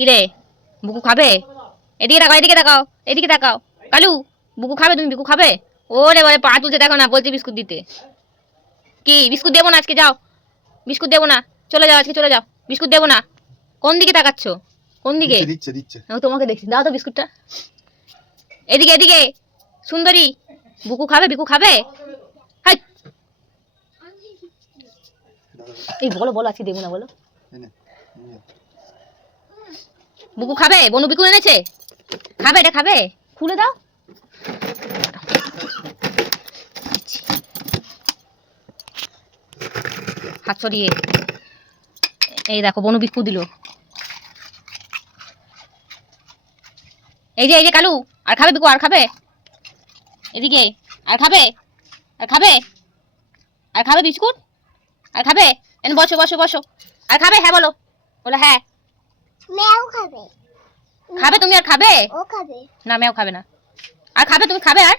কি রে বুকু খাবে? এদিকে তাকাও, এদিকে তাকাও, এদিকে তাকাও। কালু বুকু খাবে? তুমি বুকু খাবে? ওরে বাবা পা তুলছে দেখো না, বলছে বিস্কুট দিতে। কি বিস্কুট দেবো না আজকে, যাও। বিস্কুট দেবো না, চলে যাও আজকে, চলে যাও। বিস্কুট দেবো না। কোন দিকে তাকাচ্ছ? কোন দিকে? দিচ্ছে দিচ্ছে। তোমাকে দেখছি, দাও তো বিস্কুটটা। এদিকে এদিকে সুন্দরী, বুকু খাবে? বিকু খাবে? হাই এই বলো বলো, আজকে দেবো না বলো। বুকু খাবে? বনু বিকু এনেছে, খাবে? এটা খাবে? খুলে দাও। হাত সরিয়ে। এই দেখো বনু বিকু দিল। এই যে এই যে কালু, আর খাবে বিকু? আর খাবে? এদিকে আর খাবে? আর খাবে? আর খাবে বিস্কুট? আর খাবে? এনে বসো বসো বসো। আর খাবে? হ্যাঁ বলো, বলো হ্যাঁ। ম্যাও খাবে। খাবে তুমি? আর খাবে? ও খাবে। না ম্যাও খাবে না। আর খাবে? তুমি খাবে? আর